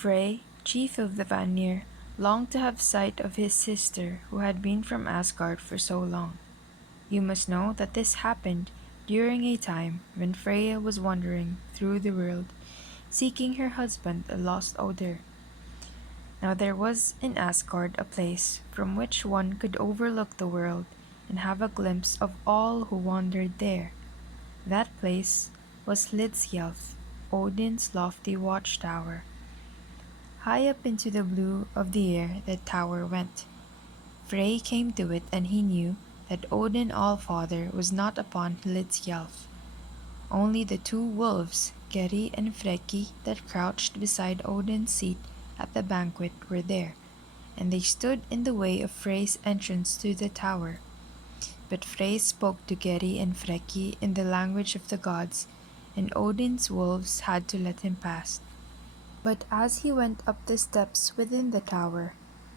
Frey, chief of the Vanir, longed to have sight of his sister who had been from Asgard for so long. You must know that this happened during a time when Freya was wandering through the world, seeking her husband, the lost Oder. Now there was in Asgard a place from which one could overlook the world and have a glimpse of all who wandered there. That place was Hlidskjalf, Odin's lofty watchtower. High up into the blue of the air that tower went. Frey came to it, and he knew that Odin Allfather was not upon Hlidskjalf. Only the two wolves, Geri and Freki, that crouched beside Odin's seat at the banquet were there, and they stood in the way of Frey's entrance to the tower. But Frey spoke to Geri and Freki in the language of the gods, and Odin's wolves had to let him pass. But as he went up the steps within the tower,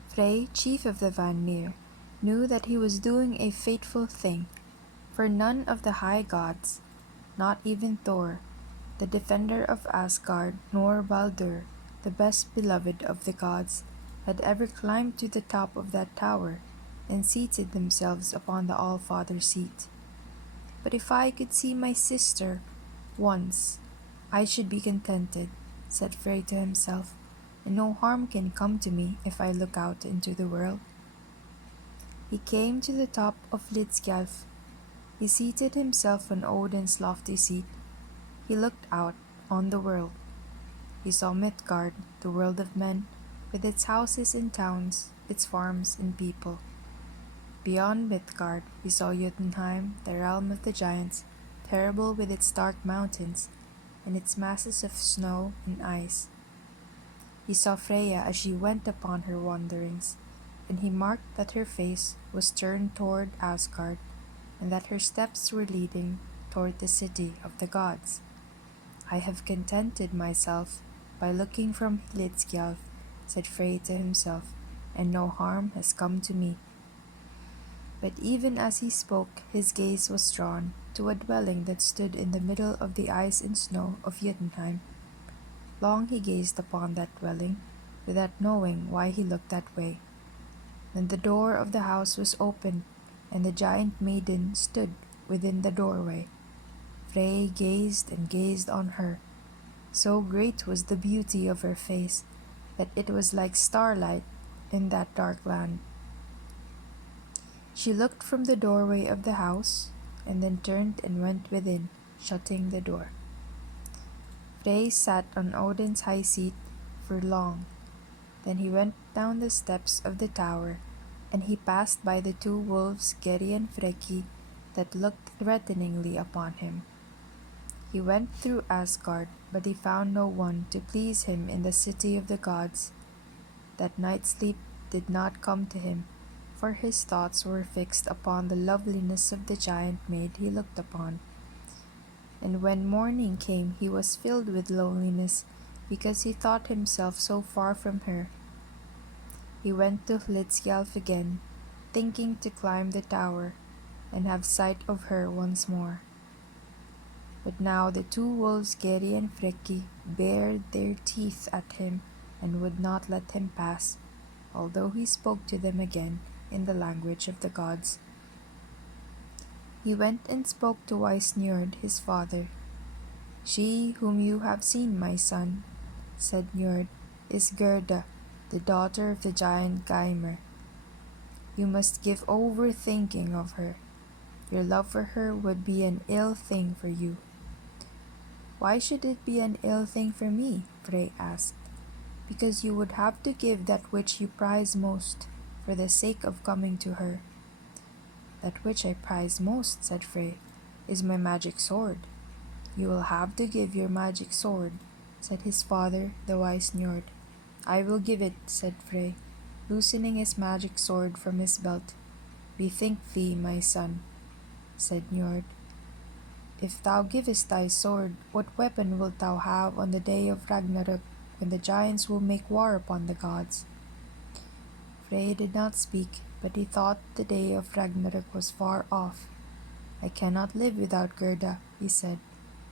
Frey, chief of the Vanir, knew that he was doing a fateful thing, for none of the high gods, not even Thor, the defender of Asgard, nor Baldur, the best beloved of the gods, had ever climbed to the top of that tower and seated themselves upon the All-Father seat. But if I could see my sister once, I should be contented, said Frey to himself, and no harm can come to me if I look out into the world. He came to the top of Hlidskjalf. He seated himself on Odin's lofty seat. He looked out on the world. He saw Midgard, the world of men, with its houses and towns, its farms and people. Beyond Midgard, he saw Jotunheim, the realm of the giants, terrible with its dark mountains and its masses of snow and ice. He saw Freya as she went upon her wanderings, and he marked that her face was turned toward Asgard, and that her steps were leading toward the city of the gods. I have contented myself by looking from Hlidskjalf, said Frey to himself, and no harm has come to me. But even as he spoke, his gaze was drawn to a dwelling that stood in the middle of the ice and snow of Jotunheim. Long he gazed upon that dwelling, without knowing why he looked that way. Then the door of the house was opened, and the giant maiden stood within the doorway. Frey gazed and gazed on her. So great was the beauty of her face that it was like starlight in that dark land. She looked from the doorway of the house, and then turned and went within, shutting the door. Frey sat on Odin's high seat for long. Then he went down the steps of the tower, and he passed by the two wolves, Geri and Freki, that looked threateningly upon him. He went through Asgard, but he found no one to please him in the city of the gods. That night sleep did not come to him, for his thoughts were fixed upon the loveliness of the giant maid he looked upon. And when morning came, he was filled with loneliness, because he thought himself so far from her. He went to Hlidskjalf again, thinking to climb the tower and have sight of her once more. But now the two wolves, Geri and Freki, bared their teeth at him and would not let him pass, although he spoke to them again in the language of the gods. He went and spoke to wise Niord, his father. She whom you have seen, my son, said Niord, is Gerda, the daughter of the giant Geimer. You must give over thinking of her. Your love for her would be an ill thing for you. Why should it be an ill thing for me? Frey asked. Because you would have to give that which you prize most, for the sake of coming to her. That which I prize most, said Frey, is my magic sword. You will have to give your magic sword, said his father, the wise Niord. I will give it, said Frey, loosening his magic sword from his belt. Bethink thee, my son, said Niord. If thou givest thy sword, what weapon wilt thou have on the day of Ragnarök, when the giants will make war upon the gods? Frey did not speak, but he thought the day of Ragnarök was far off. I cannot live without Gerda, he said,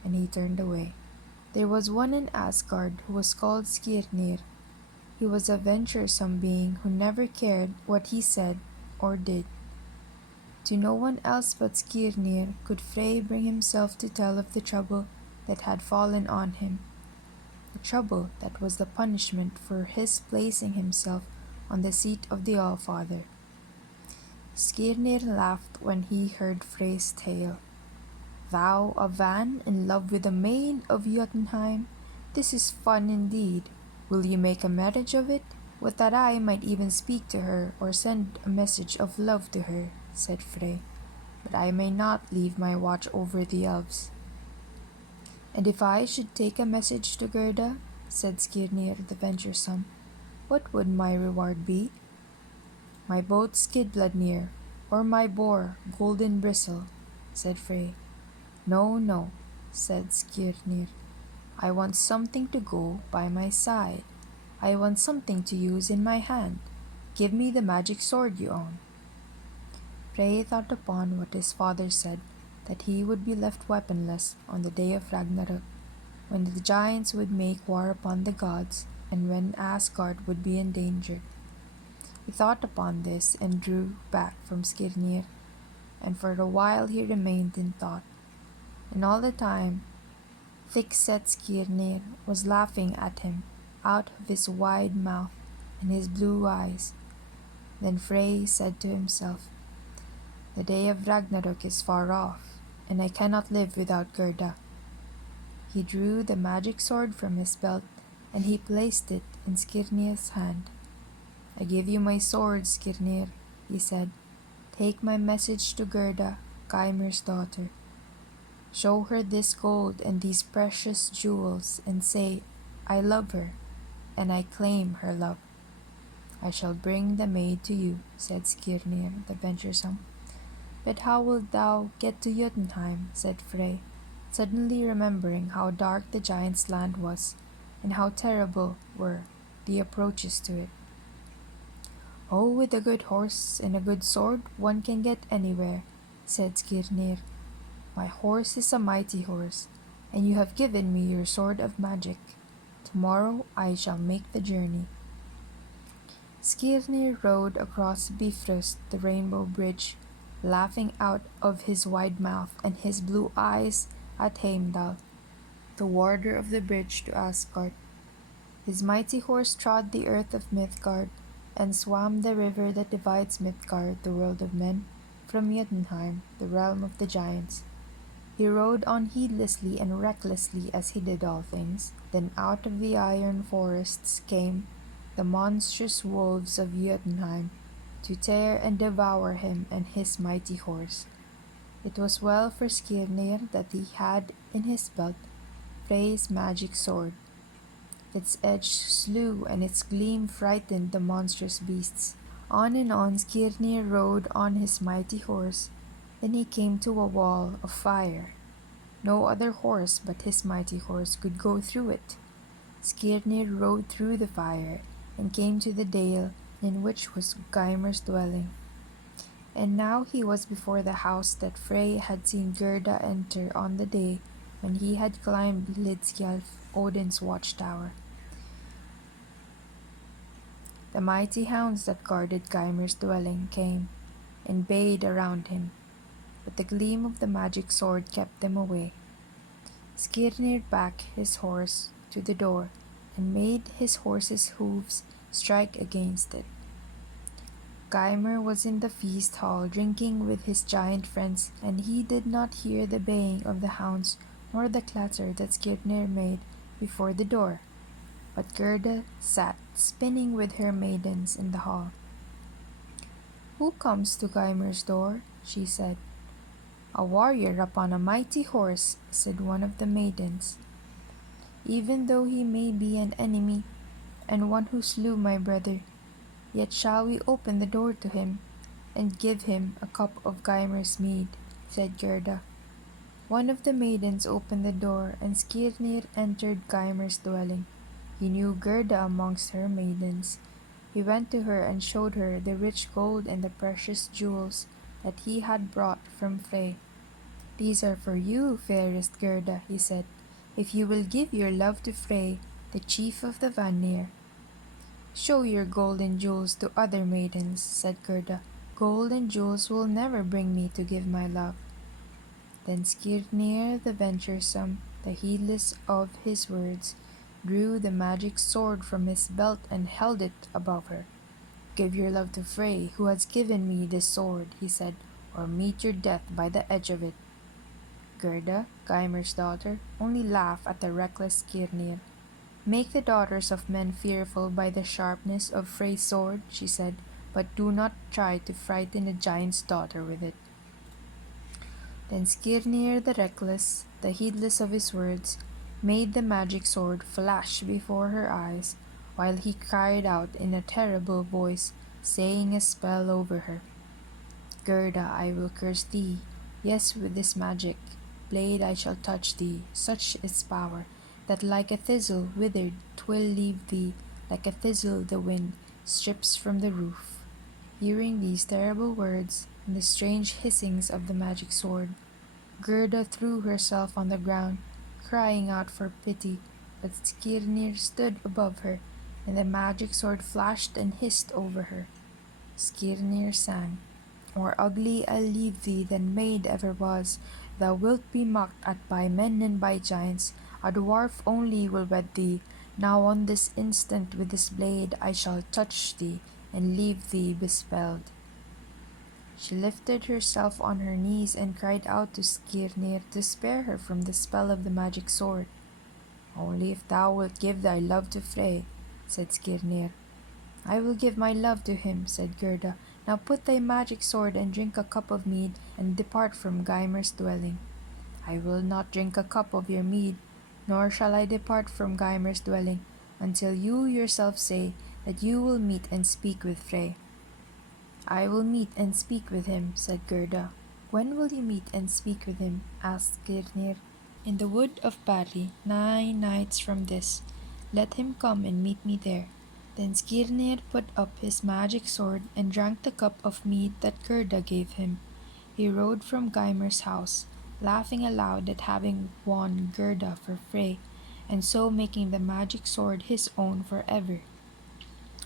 and he turned away. There was one in Asgard who was called Skirnir, He was a venturesome being who never cared what he said or did. To no one else but Skirnir could Frey bring himself to tell of the trouble that had fallen on him, the trouble that was the punishment for his placing himself on the seat of the Allfather. Skirnir laughed when he heard Frey's tale. Thou, a Van, in love with a maid of Jotunheim? This is fun indeed. Will you make a marriage of it? Would that I might even speak to her or send a message of love to her, said Frey, but I may not leave my watch over the elves. And if I should take a message to Gerda, said Skirnir the venturesome, what would my reward be? My boat Skidbladnir, or my boar Golden Bristle, said Frey. No, no, said Skirnir. I want something to go by my side. I want something to use in my hand. Give me the magic sword you own. Frey thought upon what his father said, that he would be left weaponless on the day of Ragnarök, when the giants would make war upon the gods, and when Asgard would be in danger. He thought upon this and drew back from Skirnir, and for a while he remained in thought. And all the time, thick-set Skirnir was laughing at him out of his wide mouth and his blue eyes. Then Frey said to himself, the day of Ragnarök is far off, and I cannot live without Gerda. He drew the magic sword from his belt, and he placed it in Skirnir's hand. I give you my sword, Skirnir, he said. Take my message to Gerda, Gymir's daughter. Show her this gold and these precious jewels, and say, I love her, and I claim her love. I shall bring the maid to you, said Skirnir the venturesome. But how wilt thou get to Jotunheim? Said Frey, suddenly remembering how dark the giant's land was, and how terrible were the approaches to it. Oh, with a good horse and a good sword one can get anywhere, said Skirnir. My horse is a mighty horse, and you have given me your sword of magic. Tomorrow I shall make the journey. Skirnir rode across Bifrost, the rainbow bridge, laughing out of his wide mouth and his blue eyes at Heimdall, the warder of the bridge to Asgard. His mighty horse trod the earth of Midgard, and swam the river that divides Midgard, the world of men, from Jotunheim, the realm of the giants. He rode on heedlessly and recklessly as he did all things. Then out of the iron forests came the monstrous wolves of Jotunheim, to tear and devour him and his mighty horse. It was well for Skirnir that he had in his belt Frey's magic sword. Its edge slew and its gleam frightened the monstrous beasts. On and on Skirnir rode on his mighty horse. Then he came to a wall of fire. No other horse but his mighty horse could go through it. Skirnir rode through the fire and came to the dale in which was Gymir's dwelling. And now he was before the house that Frey had seen Gerda enter on the day when he had climbed Hlidskjalf, Odin's watchtower. The mighty hounds that guarded Gymir's dwelling came and bayed around him, but the gleam of the magic sword kept them away. Skirnir backed his horse to the door and made his horse's hooves strike against it. Gymir was in the feast hall drinking with his giant friends, and he did not hear the baying of the hounds nor the clatter that Skirnir made before the door. But Gerda sat spinning with her maidens in the hall. Who comes to Gymir's door? She said. A warrior upon a mighty horse, said one of the maidens. Even though he may be an enemy, and one who slew my brother, yet shall we open the door to him, and give him a cup of Gymir's mead, said Gerda. One of the maidens opened the door, and Skirnir entered Gymir's dwelling. He knew Gerda amongst her maidens. He went to her and showed her the rich gold and the precious jewels that he had brought from Frey. These are for you, fairest Gerda, he said, if you will give your love to Frey, the chief of the Vanir. "Show your gold and jewels to other maidens," said Gerda. "Gold and jewels will never bring me to give my love." Then Skirnir the venturesome, the heedless of his words, drew the magic sword from his belt and held it above her. "Give your love to Frey, who has given me this sword," he said, "or meet your death by the edge of it." Gerda, Gymer's daughter, only laughed at the reckless Skirnir. "Make the daughters of men fearful by the sharpness of Frey's sword," she said, "but do not try to frighten a giant's daughter with it." Then Skirnir the reckless, the heedless of his words, made the magic sword flash before her eyes, while he cried out in a terrible voice, saying a spell over her. "Gerda, I will curse thee. Yes, with this magic blade I shall touch thee, such its power, that like a thistle withered 'twill leave thee, like a thistle the wind strips from the roof." Hearing these terrible words and the strange hissings of the magic sword, Gerda threw herself on the ground, crying out for pity, but Skirnir stood above her, and the magic sword flashed and hissed over her. Skirnir sang, "More ugly I'll leave thee than maid ever was. Thou wilt be mocked at by men and by giants. A dwarf only will wed thee. Now on this instant with this blade I shall touch thee, and leave thee bespelled." She lifted herself on her knees and cried out to Skirnir to spare her from the spell of the magic sword. "Only if thou wilt give thy love to Frey," said Skirnir. "I will give my love to him," said Gerda. "Now put thy magic sword and drink a cup of mead, and depart from Gymer's dwelling." "I will not drink a cup of your mead, nor shall I depart from Gymer's dwelling, until you yourself say that you will meet and speak with Frey." "I will meet and speak with him," said Gerda. "When will you meet and speak with him?" asked Skirnir. "In the wood of Barri, 9 nights from this. Let him come and meet me there." Then Skirnir put up his magic sword and drank the cup of mead that Gerda gave him. He rode from Gymer's house, laughing aloud at having won Gerda for Frey, and so making the magic sword his own forever.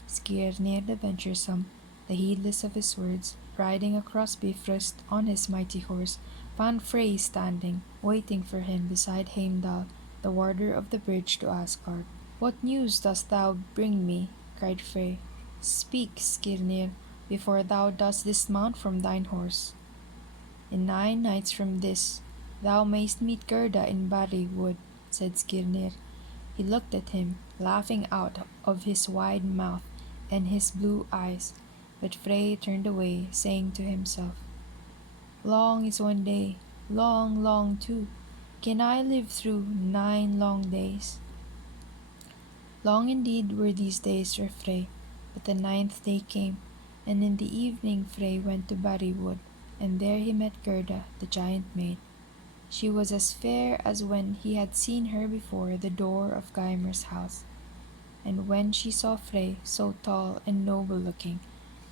Skirnir the venturesome, the heedless of his words, riding across Bifrost on his mighty horse, found Frey standing, waiting for him beside Heimdall, the warder of the bridge to Asgard. "What news dost thou bring me?" cried Frey. "Speak, Skirnir, before thou dost dismount from thine horse." "In 9 nights from this thou mayst meet Gerda in Barri wood," said Skirnir. He looked at him, laughing out of his wide mouth and his blue eyes, but Frey turned away, saying to himself, "Long is one day, long, long too. Can I live through 9 long days?" Long indeed were these days for Frey, but the 9th day came, and in the evening Frey went to Barri wood, and there he met Gerda, the giant maid. She was as fair as when he had seen her before the door of Gymer's house, and when she saw Frey, so tall and noble-looking,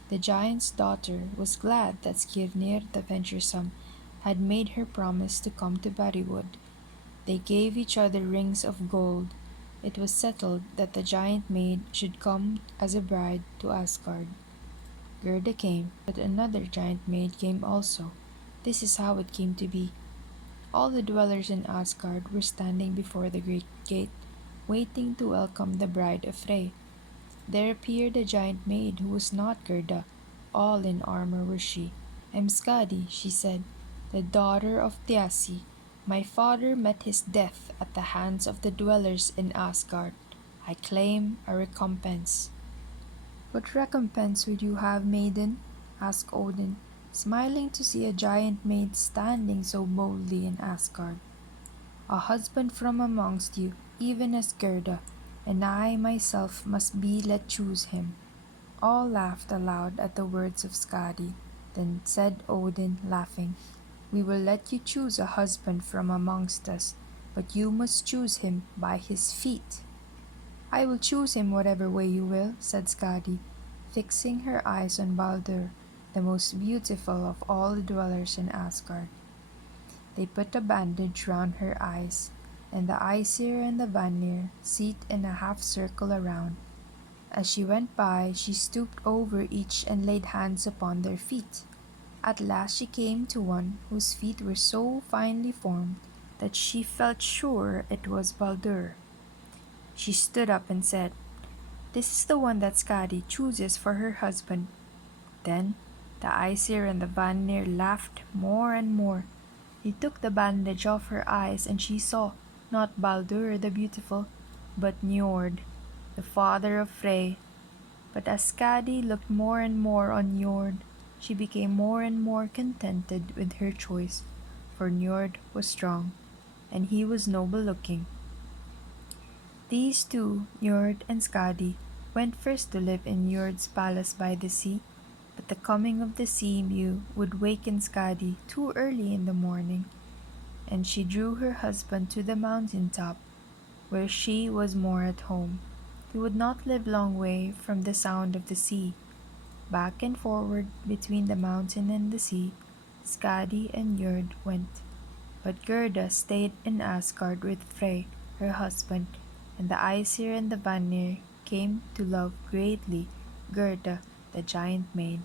the giant's daughter was glad that Skirnir the venturesome had made her promise to come to Barri wood. They gave each other rings of gold. It was settled that the giant maid should come as a bride to Asgard. Gerda came, but another giant maid came also. This is how it came to be. All the dwellers in Asgard were standing before the great gate, waiting to welcome the bride of Frey. There appeared a giant maid who was not Gerda. All in armor was she. "I'm Skadi," she said, "the daughter of Thiassi. My father met his death at the hands of the dwellers in Asgard. I claim a recompense." "What recompense would you have, maiden?" asked Odin, smiling to see a giant maid standing so boldly in Asgard. "A husband from amongst you, even as Gerda, and I myself must be let choose him." All laughed aloud at the words of Skadi. Then said Odin, laughing, "We will let you choose a husband from amongst us, but you must choose him by his feet." "I will choose him whatever way you will," said Skadi, fixing her eyes on Baldur, the most beautiful of all the dwellers in Asgard. They put a bandage round her eyes, and the Aesir and the Vanir sit in a half circle around. As she went by, she stooped over each and laid hands upon their feet. At last she came to one whose feet were so finely formed that she felt sure it was Baldur. She stood up and said, "This is the one that Skadi chooses for her husband." Then the Aesir and the Vanir laughed more and more. They took the bandage off her eyes, and she saw not Baldur the beautiful, but Niord, the father of Frey. But as Skadi looked more and more on Niord, she became more and more contented with her choice, for Niord was strong, and he was noble looking. These two, Niord and Skadi, went first to live in Niord's palace by the sea, but the coming of the sea mew would waken Skadi too early in the morning, and she drew her husband to the mountain top, where she was more at home. He would not live long way from the sound of the sea. Back and forward between the mountain and the sea, Skadi and Njord went. But Gerda stayed in Asgard with Frey, her husband, and the Aesir and the Vanir came to love greatly Gerda, the giant maid.